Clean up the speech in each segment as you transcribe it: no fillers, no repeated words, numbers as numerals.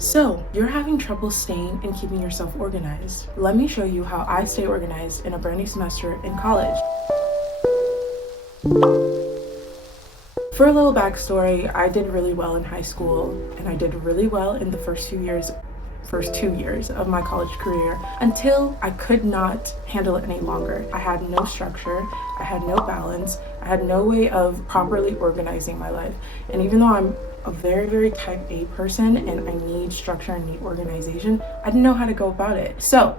So, you're having trouble staying and keeping yourself organized. Let me show you how I stay organized in a brand new semester in college. For a little backstory, I did really well in high school, and I did really well in the first 2 years of my college career until I could not handle it any longer. I had no structure, I had no balance, I had no way of properly organizing my life. And even though I'm a very type A person and I need structure and need organization, I didn't know how to go about it. So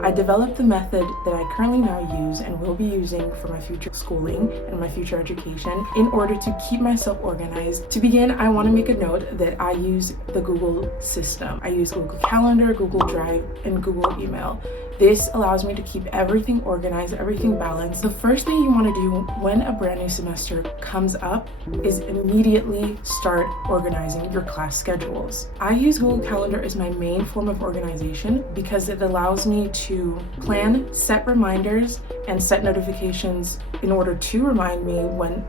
I developed the method that I currently now use and will be using for my future schooling and my future education in order to keep myself organized. To begin, I want to make a note that I use the Google system. I use Google Calendar, Google Drive, and Google Email. This allows me to keep everything organized, everything balanced. The first thing you want to do when a brand new semester comes up is immediately start organizing your class schedules. I use Google Calendar as my main form of organization because it allows me to plan, set reminders, and set notifications in order to remind me when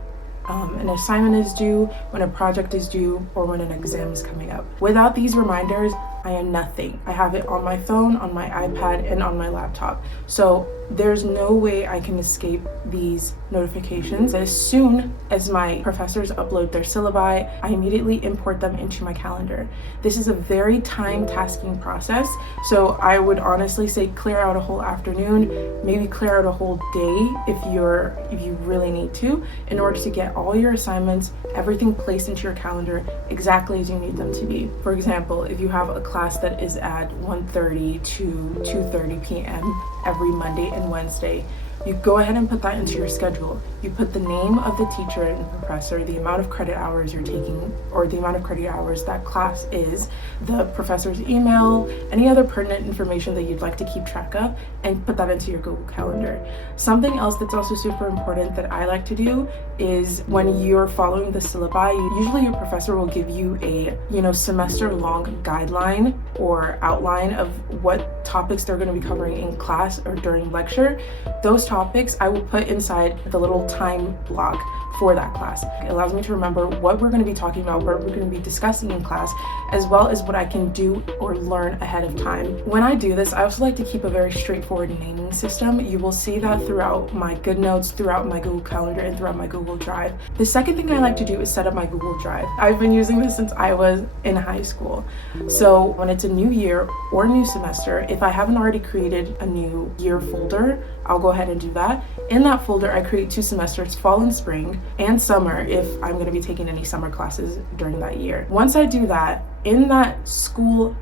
an assignment is due, when a project is due, or when an exam is coming up. Without these reminders, I am nothing. I have it on my phone, on my iPad, and on my laptop. So there's no way I can escape these notifications. As soon as my professors upload their syllabi, I immediately import them into my calendar. This is a very time-tasking process, so I would honestly say clear out a whole afternoon, maybe clear out a whole day if you really need to, in order to get all your assignments, everything placed into your calendar exactly as you need them to be. For example, if you have a class that is at 1:30 to 2:30 p.m. every Monday and Wednesday, you go ahead and put that into your schedule. You put the name of the teacher and professor, the amount of credit hours you're taking, or the amount of credit hours that class is, the professor's email, any other pertinent information that you'd like to keep track of, and put that into your Google Calendar. Something else that's also super important that I like to do is when you're following the syllabi, usually your professor will give you a semester-long guideline or outline of what topics they're going to be covering in class or during lecture. Those topics I will put inside the little time block for that class. It allows me to remember what we're going to be talking about, what we're going to be discussing in class, as well as what I can do or learn ahead of time. When I do this, I also like to keep a very straightforward naming system. You will see that throughout my GoodNotes, throughout my Google Calendar, and throughout my Google Drive. The second thing I like to do is set up my Google Drive. I've been using this since I was in high school. So when it's a new year or new semester, if I haven't already created a new year folder, I'll go ahead and do that. In that folder, I create 2 semesters, fall and spring, and summer if I'm going to be taking any summer classes during that year. Once I do that, in that school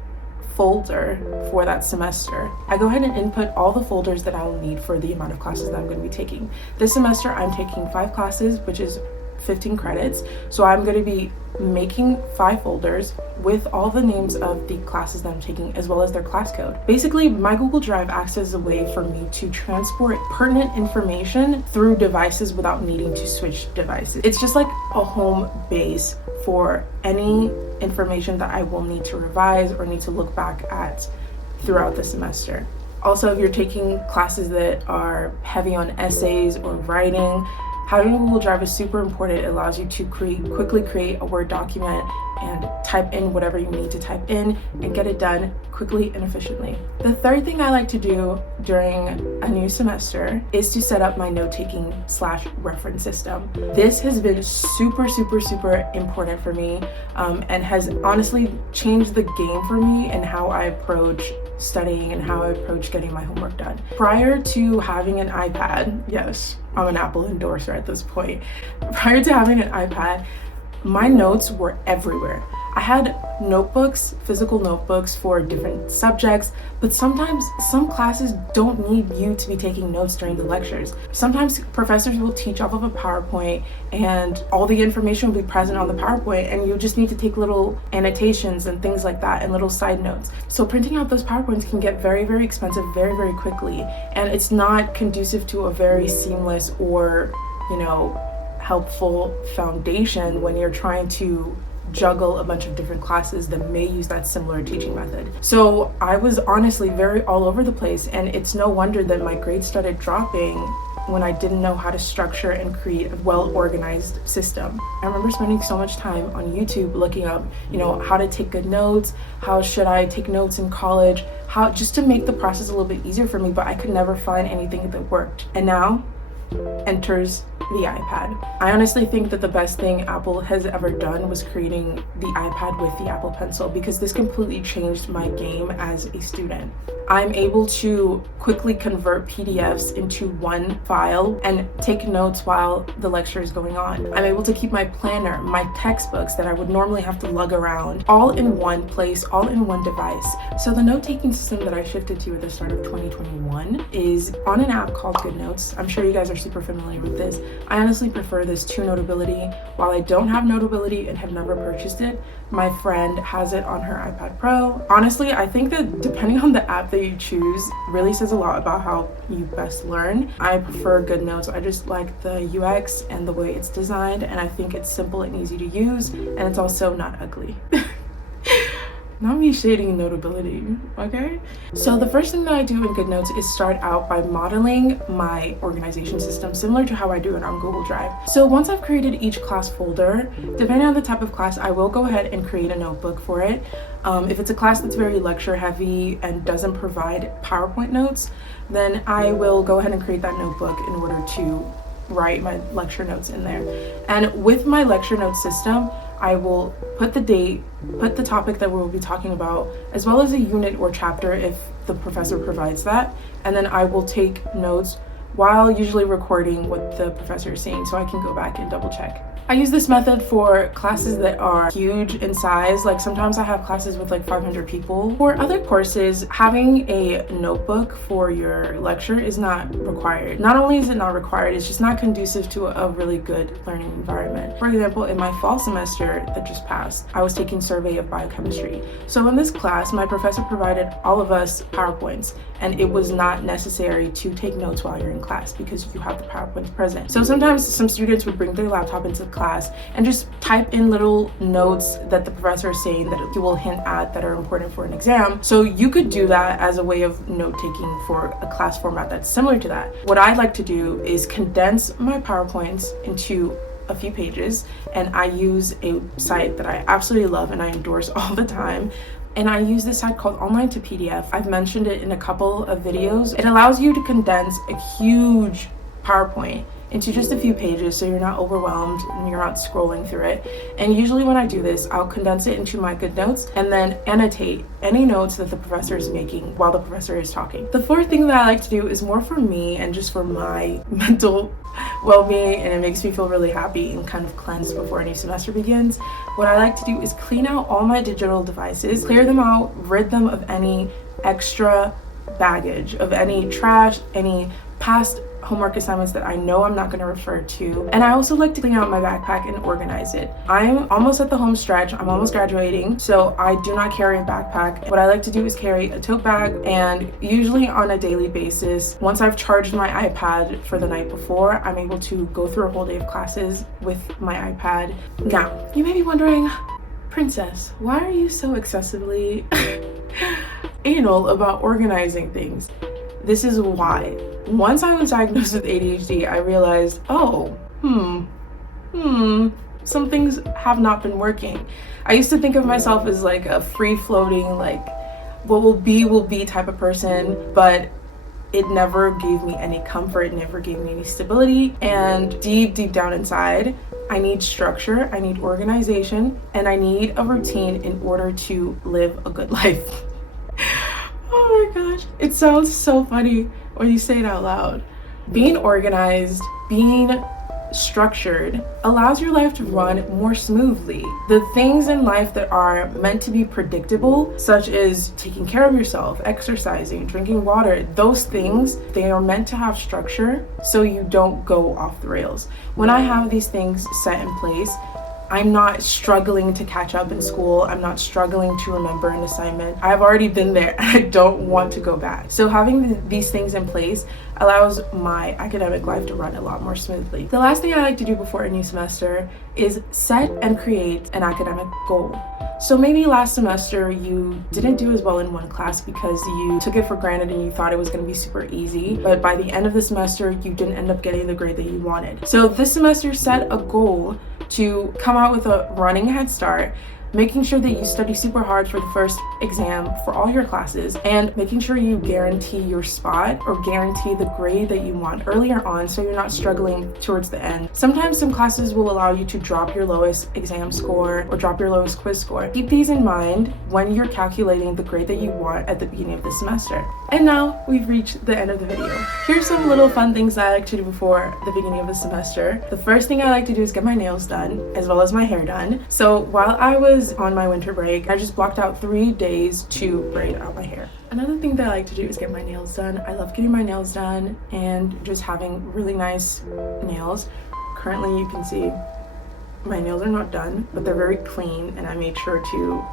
folder for that semester, I go ahead and input all the folders that I will need for the amount of classes that I'm going to be taking. This semester, I'm taking 5 classes, which is 15 credits. So I'm going to be making 5 folders with all the names of the classes that I'm taking as well as their class code. Basically, my Google Drive acts as a way for me to transport pertinent information through devices without needing to switch devices. It's just like a home base for any information that I will need to revise or need to look back at throughout the semester. Also, if you're taking classes that are heavy on essays or writing, having a Google Drive is super important. It allows you to quickly create a Word document and type in whatever you need to type in and get it done quickly and efficiently. The third thing I like to do during a new semester is to set up my note-taking / reference system. This has been super important for me and has honestly changed the game for me and how I approach studying and how I approach getting my homework done. Prior to having an iPad, yes, I'm an Apple endorser at this point. Prior to having an iPad, my notes were everywhere. I had notebooks, physical notebooks for different subjects, but sometimes some classes don't need you to be taking notes during the lectures. Sometimes professors will teach off of a PowerPoint and all the information will be present on the PowerPoint and you just need to take little annotations and things like that and little side notes. So printing out those PowerPoints can get very expensive very quickly, and it's not conducive to a very seamless or, helpful foundation when you're trying to juggle a bunch of different classes that may use that similar teaching method. So I was honestly very all over the place, and it's no wonder that my grades started dropping when I didn't know how to structure and create a well-organized system. I remember spending so much time on YouTube looking up, how to take good notes, how should I take notes in college, how just to make the process a little bit easier for me, but I could never find anything that worked. And now enters the iPad. I honestly think that the best thing Apple has ever done was creating the iPad with the Apple Pencil, because this completely changed my game as a student. I'm able to quickly convert PDFs into one file and take notes while the lecture is going on. I'm able to keep my planner, my textbooks that I would normally have to lug around, all in one place, all in one device. So the note-taking system that I shifted to at the start of 2021 is on an app called Goodnotes. I'm sure you guys are super familiar with this. I honestly prefer this to Notability. While I don't have Notability and have never purchased it, my friend has it on her iPad Pro. Honestly, I think that depending on the app that you choose really says a lot about how you best learn. I prefer Goodnotes. I just like the UX and the way it's designed, and I think it's simple and easy to use, and it's also not ugly. Not me shading Notability, okay? So the first thing that I do in Goodnotes is start out by modeling my organization system similar to how I do it on Google Drive. So once I've created each class folder, depending on the type of class, I will go ahead and create a notebook for it. If it's a class that's very lecture heavy and doesn't provide PowerPoint notes, then I will go ahead and create that notebook in order to write my lecture notes in there. And with my lecture notes system, I will put the date, put the topic that we'll be talking about, as well as a unit or chapter if the professor provides that. And then I will take notes while usually recording what the professor is saying so I can go back and double check. I use this method for classes that are huge in size. Like sometimes I have classes with like 500 people. For other courses, having a notebook for your lecture is not required. Not only is it not required, it's just not conducive to a really good learning environment. For example, in my fall semester that just passed, I was taking survey of biochemistry. So in this class, my professor provided all of us PowerPoints, and it was not necessary to take notes while you're in class because you have the PowerPoints present. So sometimes some students would bring their laptop into class and just type in little notes that the professor is saying that he will hint at that are important for an exam. So you could do that as a way of note-taking for a class format that's similar to that. What I'd like to do is condense my PowerPoints into a few pages, and I use a site that I absolutely love and I endorse all the time. And I use this site called Online to PDF. I've mentioned it in a couple of videos. It allows you to condense a huge PowerPoint into just a few pages so you're not overwhelmed and you're not scrolling through it. And usually when I do this, I'll condense it into my good notes and then annotate any notes that the professor is making while the professor is talking. The fourth thing that I like to do is more for me and just for my mental well-being, and it makes me feel really happy and kind of cleansed before a new semester begins. What I like to do is clean out all my digital devices, clear them out, rid them of any extra baggage, of any trash, any past homework assignments that I know I'm not going to refer to. And I also like to clean out my backpack and organize it. I'm almost at the home stretch. I'm almost graduating, so I do not carry a backpack. What I like to do is carry a tote bag, and usually on a daily basis, once I've charged my iPad for the night before, I'm able to go through a whole day of classes with my iPad. Now, you may be wondering, Princess, why are you so excessively anal about organizing things? This is why. Once I was diagnosed with ADHD, I realized, some things have not been working. I used to think of myself as like a free-floating, like what will be type of person, but it never gave me any comfort, it never gave me any stability. And deep down inside, I need structure, I need organization, and I need a routine in order to live a good life. Oh my gosh, it sounds so funny when you say it out loud. Being organized, being structured allows your life to run more smoothly. The things in life that are meant to be predictable, such as taking care of yourself, exercising, drinking water, those things, they are meant to have structure so you don't go off the rails. When I have these things set in place, I'm not struggling to catch up in school. I'm not struggling to remember an assignment. I've already been there and I don't want to go back. So having these things in place allows my academic life to run a lot more smoothly. The last thing I like to do before a new semester is set and create an academic goal. So maybe last semester you didn't do as well in one class because you took it for granted and you thought it was going to be super easy, but by the end of the semester you didn't end up getting the grade that you wanted. So this semester, set a goal to come out with a running head start, making sure that you study super hard for the first exam for all your classes, and making sure you guarantee your spot or guarantee the grade that you want earlier on so you're not struggling towards the end. Sometimes some classes will allow you to drop your lowest exam score or drop your lowest quiz score. Keep these in mind when you're calculating the grade that you want at the beginning of the semester. And now we've reached the end of the video. Here's some little fun things that I like to do before the beginning of the semester. The first thing I like to do is get my nails done, as well as my hair done. So while I was on my winter break, I just blocked out 3 days to braid out my hair. Another thing that I like to do is get my nails done. I love getting my nails done and just having really nice nails. Currently, you can see my nails are not done, but they're very clean, and I made sure to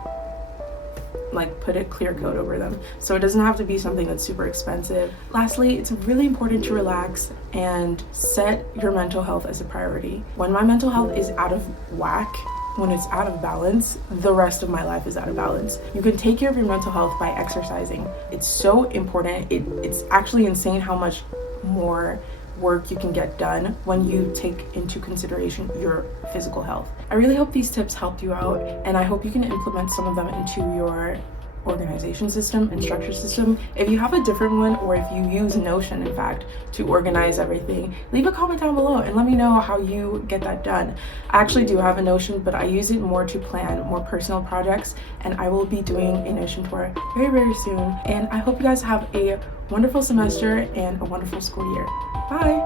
put a clear coat over them so it doesn't have to be something that's super expensive. Lastly, it's really important to relax and set your mental health as a priority. When my mental health is out of whack, when it's out of balance, the rest of my life is out of balance. You can take care of your mental health by exercising. It's so important. It's actually insane how much more work you can get done when you take into consideration your physical health. I really hope these tips helped you out, and I hope you can implement some of them into your organization system and structure system. If you have a different one, or if you use Notion, in fact, to organize everything, leave a comment down below and let me know how you get that done. I actually do have a Notion, but I use it more to plan more personal projects, and I will be doing a Notion tour very, very soon. And I hope you guys have a wonderful semester and a wonderful school year. Bye!